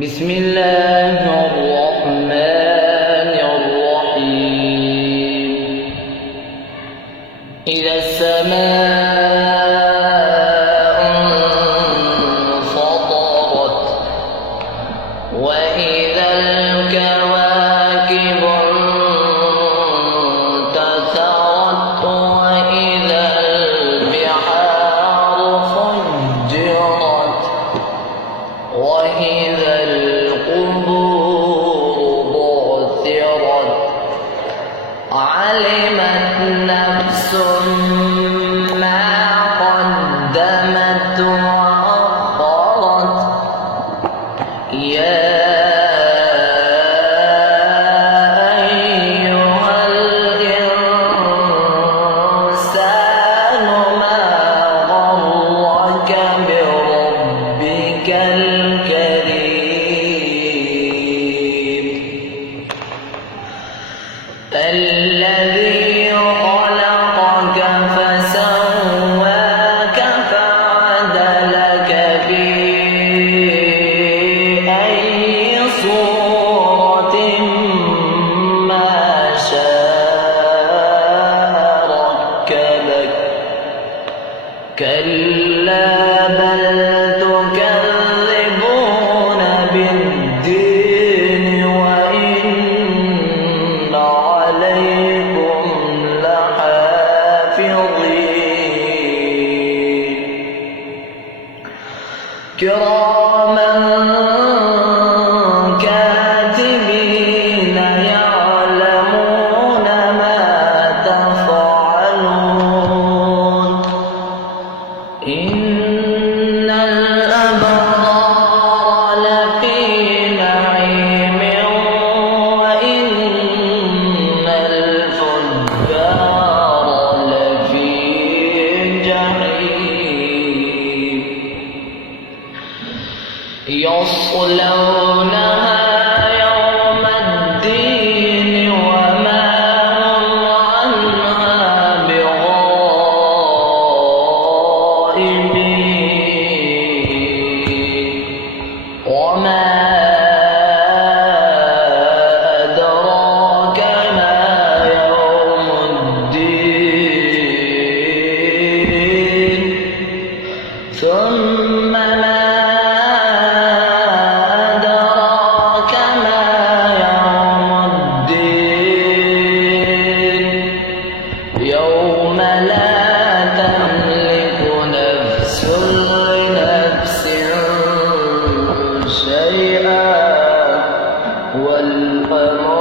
بسم الله الرحمن الرحيم. إذا السماء انفطرت وإذا الكواكب انتثرت وإذا البحار فجرت وإذا القبور بعثرت علمت نفس ما قدمت وأخرت يا أيها الإنسان ما غرك بربك الكريم الذي خلقك فسواك فعدلك في أي صورة ما شاء ركبك كلا بل تكذبون بالدين وإن عليكم لحافظين كراما كاتبين يعلمون ما تفعلون إن الأبرار لفي نعيم وإن الفجار لفي جحيم يصلونها يوم الدين وما هم عنها بغائبين وما أدراك ما يوم الدين ثم ما أدراك ما يوم الدين يوم لا تملك نفس لنفس شيئا والأمر